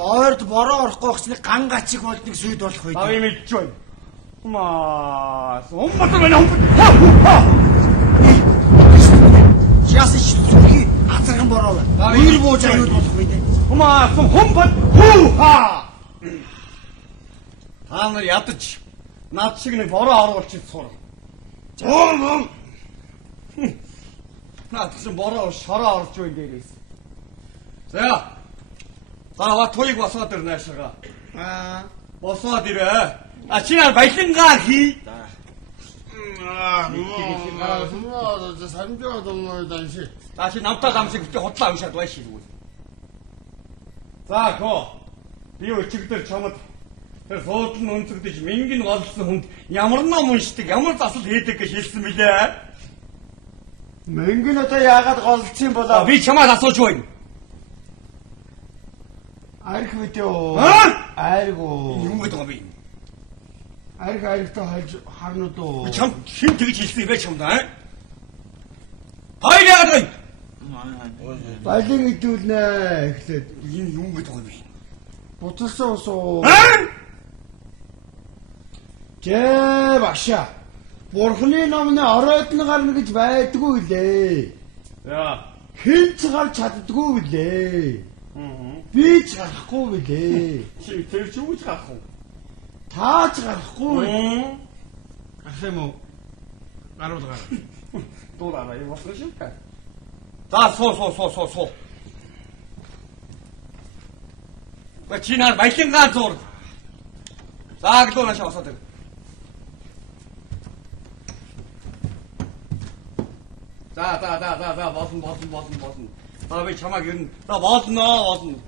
Ойрд бороо орохгүй гэхний ган гачиг болдгийг сүйд болох үед. Аа юм ич байна. Маа, сумбатар байна. Яасан шүлхий азархан бороо байна. Үер бууж аюул болох үед. Маа, сумбат хууха. Та нар ядаж над шиг нэг бороо оруулчих сур. Зөө. Наад чинь бороо шороо орж байна дээрээс. За. Заава тоёг босоод ирнэ ашигаа. Босоод ирээ. Чи нар баялангаар хий. Санжаад оноо данши. Чи намтаа замшиг битээ худлаа уншаад байшиг үү. За гоо. Би өчигдөр чамд тэр суудлын өнцөгдөж мингэн голсон хүнд ямар ном уншдаг, ямар засал хийдэг гэж хэлсэн билээ. Мингэн одоо яагаад голцсон болоо? Би чамаас асууж байна. Арх видео. Айргуу. Юм гэдэг юм би. Архтай хальж харнууд уу. Чам хин тэгж хэлсэн юм бэ чамдаа? Хайраа. Балин идүүлнэ эхлээд энэ юм гэдэг юм би. Бутарсан ус уу. Жээ баша. Бурхны номны оройтны гарна гэж байдгүй лээ. Яа. Хинч гарч чаддгүй лээ. Би ч гарахгүй билээ. Чи тэр ч юу ч гарах уу? Таач гарахгүй. Гарах юм уу? Гарууд гар. Дураараа юу болох юм бэ? За суу. Чи нар баялангаа зур. Зааглуу нааш босоод ир. За босон. Би чамаг ер нь болно.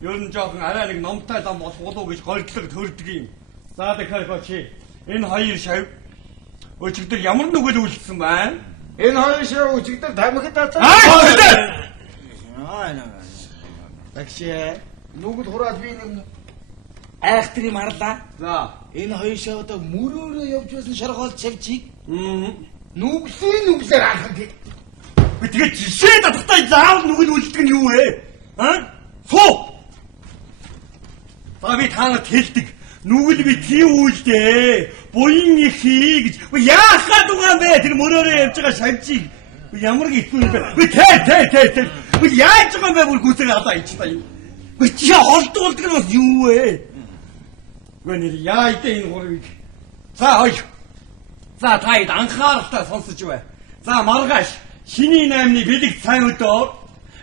Ер нь жоохон арай нэг номтой зам болох болов гэж гойдлог төрдөг юм. За тэгэхээр чи энэ хоёр шав өчигдөр ямар нүгэл үйлдсэн байна? Энэ хоёр шав өчигдөр тамхид татсан. Такшээ нүгэл хураад би нэг айхтрыг марлаа. За энэ хоёр шав одоо мөрөөрөө явж байсан шаргоол чавчиг. Нүглээр анхан гэ. Тэгээд жишээ татахтай заавал нүгэл үлддэг нь юу вэ? Суу! Би танад хэлдэг. Нүгэл би тийм үйлдээ. Буян их хий гэж. Яах гээд байгаа юм бэ? Тэр мөрөөрөө явж байгаа шавжиг. Ямар гитгүй юм бэ? Тэ. Яаж байгаа юм бэ? Бүр гүсэг хадаа ичтэй юм. Чи олдуулдаг нь бас юу вэ? Гэнэ яа идэ энэ гурвыг. За хой. За таад анхааралтай сонсож бай. За маргааш шиний 8-ны бэлэг сайн өдөр.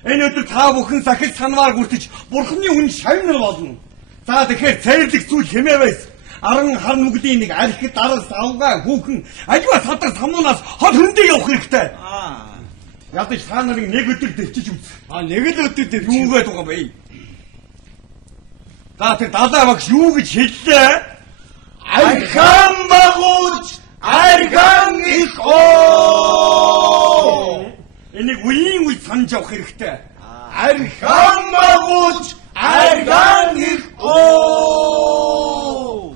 Энэ өдөр та бүхэн сахил санваар хүртэж бурхны үн шавнар болно. За тэгэхээр цайрлах зүйл хэмээ байс. аран хар нүглийн нэг архид дараас авгаа хүүхэн аливаа садар самуунаас хол хөндөө явах хэрэгтэй. Ядаж та нарыг нэг өдөр дэвчиж үз. Нэг л өдөр дэвчиж юугээд байгаа бай. За тэр далаа багш юу гэж хэллээ? Архан багууч архан их оо. Энийг үеийн үед санаж явах хэрэгтэй. Архан багууч архан их оо.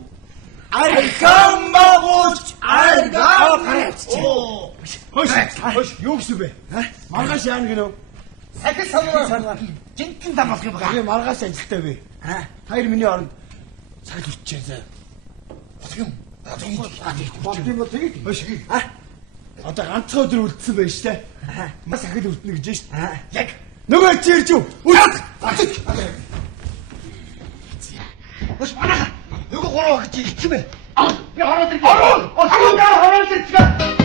Архан багууч архан оо. Хош юу гэсэн бэ? Маргааш яана гинөө? Сахил санаа жинхэнэ дамаас юм байна. Би маргааш ажилтаа бэ. Хоёр миний оронд цаг иччихээ. Юм. Батгийм тэгээд. Хош. Одоо ганцхан өдөр үлдсэн байж тээ. Маш сахил үлдэнэ гэж шүү дээ. Яг нөгөө чи ирж юу? Хош манаа. Нөгөө гороо гэж ичсэн бэ. Би ороод ирэх. Ороод ирэх.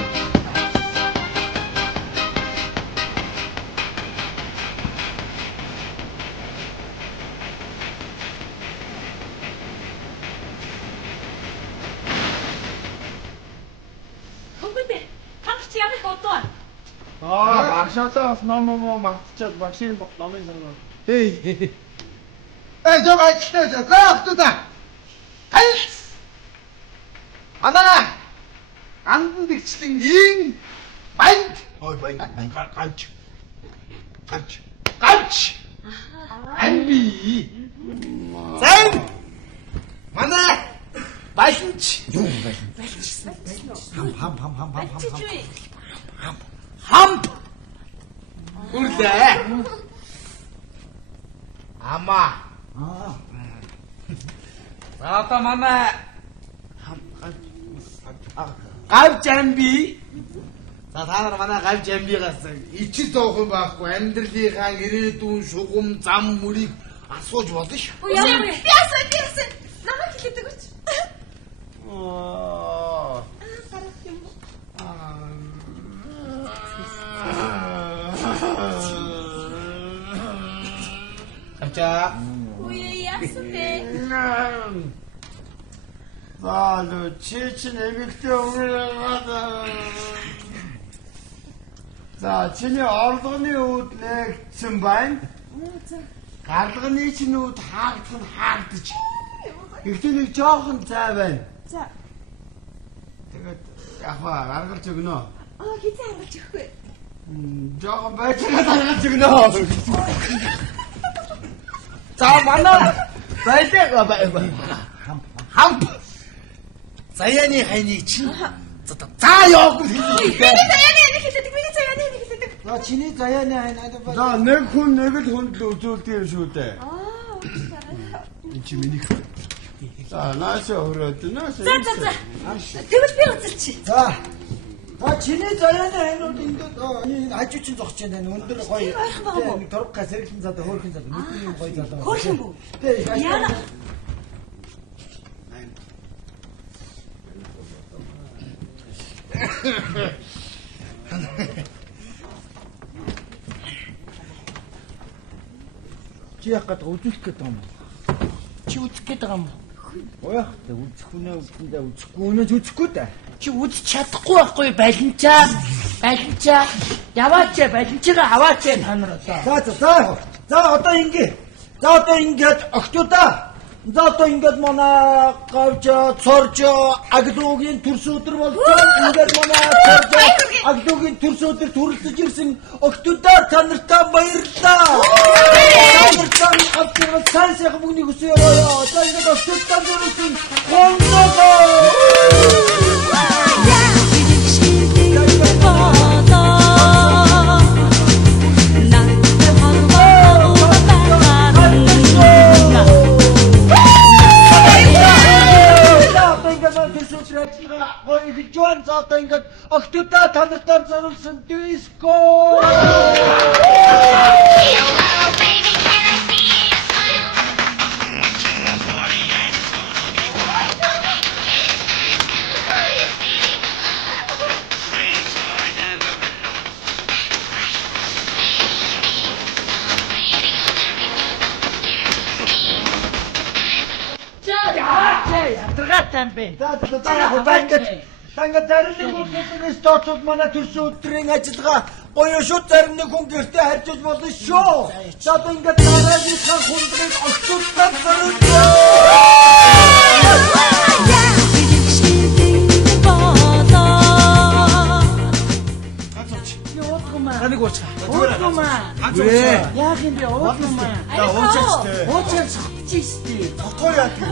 Багшаасаа бас ном мартчихад багшийн номын санаа. Эй. Жог ажтай заахтуда. Айс. Анаа. Андан дэгчлэн ин банд. Ой банд. Ганч. Анби. Зэн. Манай балинч. Юу балинч? Хамп. Үлдээ. Ама. За манай гав жамби. За та нар манай гав жамбигаас ичил зоохон байхгүй амьдралынхаа ирээдүйн шугам зам мөрийг асууж болно ш. Би асуу. Намайг хэлдэг үуч. Амчаа. Ой, яасүтэ. Заалу чичин эмэгтэй өнгөрөөд. За чиний ордоны үүд нэгдсэн байна. Гарлагны чинь үүд хаагдаж. Ихтэй нэг жоохон цай байна. За. Тэгээд яг гаргалж өгнө. Хизээ харгалж өгөхгүй. Жоохон байцгаа гаргалж өгнө. За манай байлаа хамп. Заяаны хайныг чинь за яваагүй хэлээ. Миний заяаны хэлдэг. За чиний заяаны хайн надад байна. За нэг хүн нэг л хүнд л үзүүлдэг юм шүү дээ. Энэ чи миний. За наашаа өрөөд наашаа. За. Тэгвэл би үзэлчих. За. Чиний заяаны хайнууд ингээд энэ хажуучин зогч байна. Өндөр гоё. Нэг дургах сэргэлэн зад хөөрхөн зад нүдний гоё залуу. Хөөрхөн бүү. Яна. Чи яагаад үзүүлэх гээд байгаа юм? Чи үзэх гээд байгаа юм уу? Оёх, тэ үзэх үнэ үзэндээ үзэхгүй үнэж үзэхгүй дээ. Чи үзэж чадахгүй байхгүй балинчаа. Яваач балинчаа аваач та нар одоо. За одоо ингээд октоудаа. За одоо ингээд манай гавж цорж аглуугийн төрс өдөр болчихсон. Ингээд манай цорж аглуугийн төрс өдөр төрөлдөж ирсэн октоудаа та нартай баярлалаа. Та нар авчирвал сайн сайхан бүгний хүсээ яваа. За ингээд октоудаа төрсөн гонгоо. Joan заатай ингээд октоудаа та нартай зориулсан диско. таан бэ. За ингээд зарим нэг хүмүүсээс тооцоод манай төрсөн өдрийн ажиллагаа гоё шүү. Зарим нэг хүн гэртээ харьцаж болно шүү. За одоо ингээд дараагийн хүндрийг огтудаар заруулъя. Нэг уучаа. Яах юм бэ? Уучмаа. Уучаач штий. Доктор яа тий.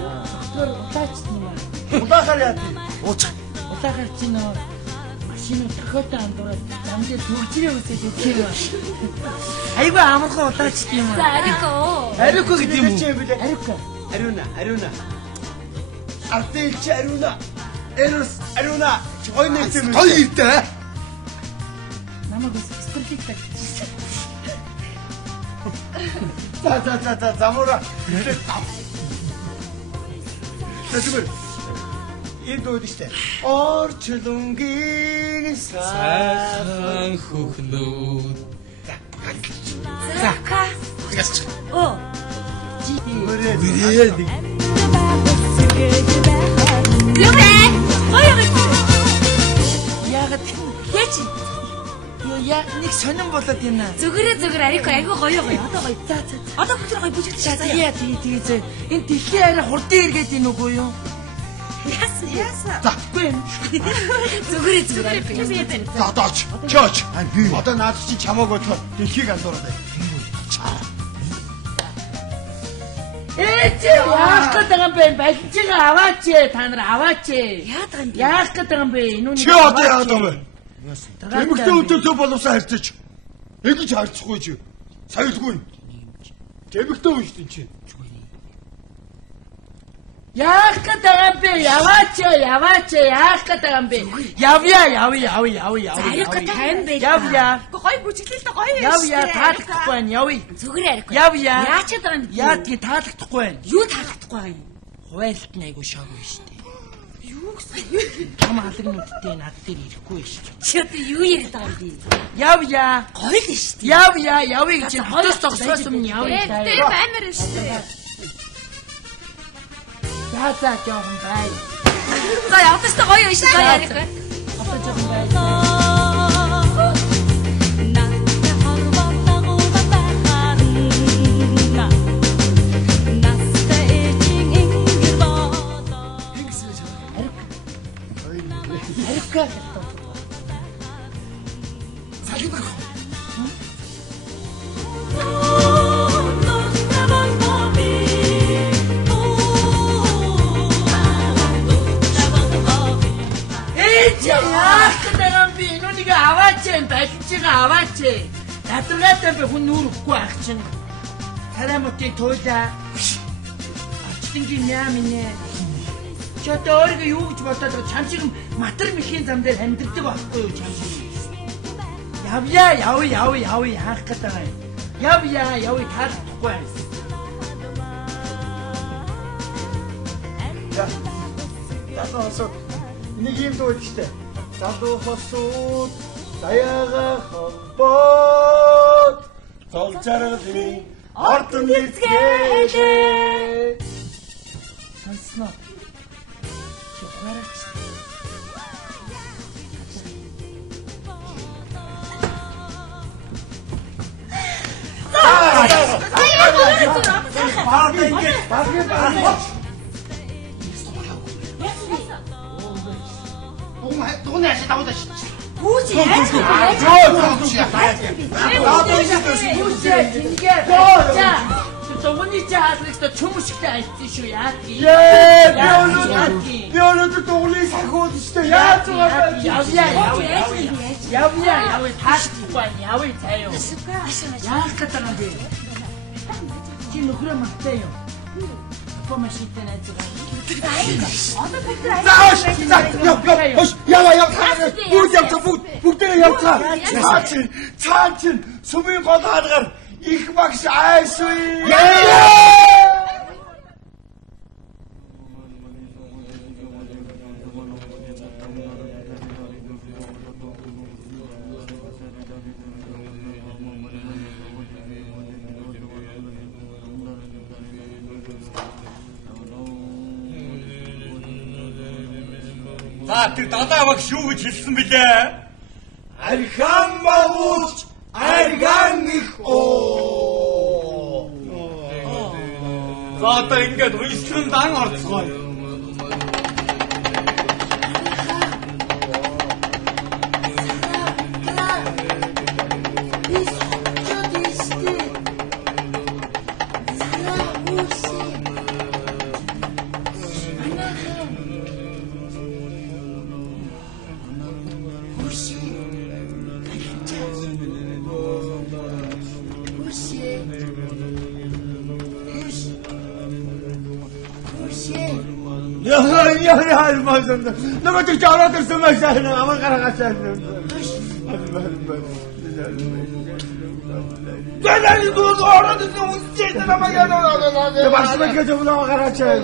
Доктор удаач юм аа. Удаахаар яа тий. Уучаа. Удаагаар чи нөө машин тохиолтой андуураад замдээ зүржирээ үсэж өгөх юм. Айгүй амархан удаач тийм үү? Арико гэдэг юм уу? Арико. Ариуна. Артелч Ариуна. Эрус Ариуна. Чой нэгтэй. Той ирдэ. Намайг стрлик так. За замура. Тэсвэр. Энд дүүд штэ. Орчлонгийн сайхан хүүхнүүд. За. Оо. Үрээ. Яагаад яач яа нэг сонирн болоод байна. Зүгээр арiko айгүй гоё. Одоо гоё. За. Одоо бүгд гоё бүжигдэж За байгаа. тэгээ. Энэ дэлхийн арай хурдан эргээд ийн үгүй юу? Яасан. Захгүй юм. Зүгээр арiko. За одооч. Чооч. Би одоо наад чи чамааг бодлоо дэлхийг андуураад байна. Чи яах гэдэг юм бэ? Балжигаа аваач. Та нар аваач. Яадаг юм бэ? Яах гэдэг юм бэ? Нүуний. Чи одоо яадаг юм бэ? Эмэгтэй өдөөсөө боловсоо харьцаж. Ингэж харьцахгүй чи. Соёлгүй. Эмэгтэй хүн шүү дээ чи. Яах гэдэг юм бэ? Яваач. Яах гэдэг юм бэ? Явъя. Арiko тайм байж. Явъя. Гоё бүжиглэлтэй гоё юм. Явъя. Таалагдахгүй байна. Явъя. Зүгээр арiko. Явъя. Яачаад байгаа юм бэ? Яадгийг таалагдахгүй байна. Юу таалагдахгүй байгаа юм? Хуайлт нь айгу шаагүй шүү дээ. Юу гэсэн? Том халагнуудтай над дээр ирэхгүй шүү дээ. Чи одоо юу яриад байгаа юм бэ? Явъя. Гоё л шүү дээ. Явъя гэж хотоос тогсоос өмнө явъя. Тэр баймар шүү дээ. За жоохон бай. За явдаж та гоё шүү дээ арiko. Одоо жоохон бай. Арика. Салхиндаг. Яах гэдэг юм бэ? Нүнийг аваач. Балжигаа аваач. Надрагаатай би хүн нүрэхгүй ах чинь. Тарамутыг туйлаа. Ачтингийн яа минь. Чи одоо өөрийгөө юу гэж бодоод байгаа? Чам шиг матар мэхийн зам дээр амьддаг байхгүй юу чам шиг? Явъя яах гэдэг юм. Явъя таалахгүй байна. Залуусууд нэг юм дүүд штэ. Залуусууд даяга хомбот зол жаргалын ордон эзгээ. Сонсноо. Чухарч. Дугны ашиг давуулаа шít. Хүүч яаж вэ? Төгөний чаалгад чөмшгтэй альцсан шүү яа. Би өнөөдөр дугны сахиуд штэ. Яаж байгаа бэ? Явъя таашгүй явъя заяа. Яах гэдэг юм бэ? Чи нөхрөө магтаа юу? Машинтай найз байгаа. Бүгдээ явцгаа. Цаа чин сүмийн гол хаагаар их багш айсгүй. За тэр дадаа багш юу гэж хэлсэн бэлээ? Архан багууч арган их оо. За одоо ингээд уйслан дан орцгоё. Я 알맞았다. 너가 저 알아들었어 마시는 아마 가라가자. 내가 이거 알아듣는 언제나 막야너. 내 말씀에 좀 나가라자.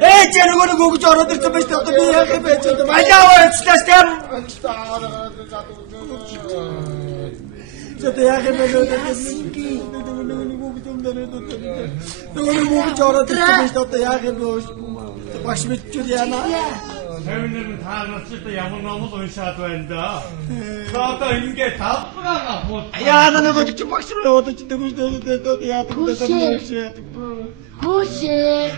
에 쟤는 거는 거기 저 알아들었어 마시 또 내가 배쳤다. 맞아. 진짜 저 대학에 배웠는데 신기. 너는 뭐가 저러듯이 또 대학에 박시면 줄이야나. 세민들은 다 알았을 때 양은 너무 돈샤도 한다. 나도 이게 다 뿌라가 못. 야, 나는 거기 좀 박시를 얻었지. 또 야, 호시.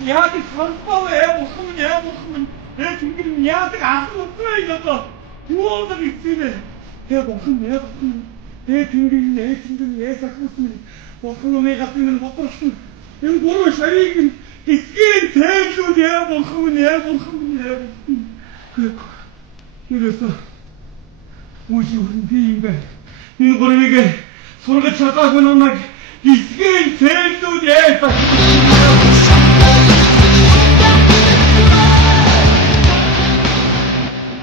니한테 선포해 먹으면 내 중기는 니한테 아무것도 없어. 누워들 있으네. 내가 먹으면 내 중기는 내 작품은 먹으면 내가 쓰는 못 벌었으면 내가 모르면 샤이긴 이게 대주 내가 먹으면 그래서 무시 우리 인간 이거를 이게 소리가 차가고 나면 이게 대주 내가